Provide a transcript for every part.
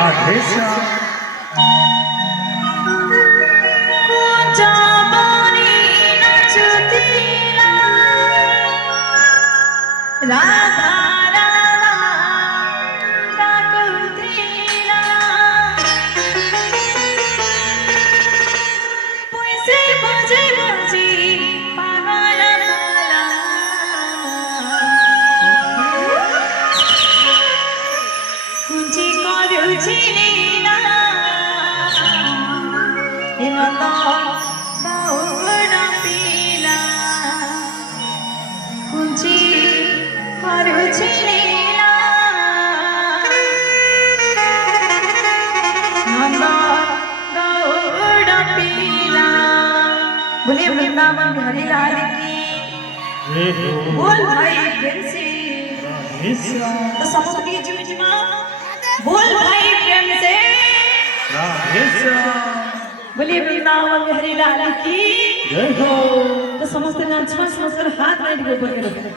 राधे श्याम राधा बोले वृंदावन बिहारी लाल की बोल भाई प्रेम से तो समस्त की जुजमा बोल भाई प्रेम से बोले वृंदावन बिहारी लाल की जय हो। तो समस्त नाचमा समस्त हाथ नाच के ऊपर करो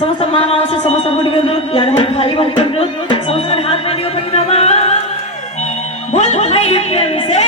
समस्त मामाओं से समस्त मुड़ी के लोग यार भाई बन के लोग समस्त हाथ नाच के ऊपर गिरा बोल भाई प्रेम से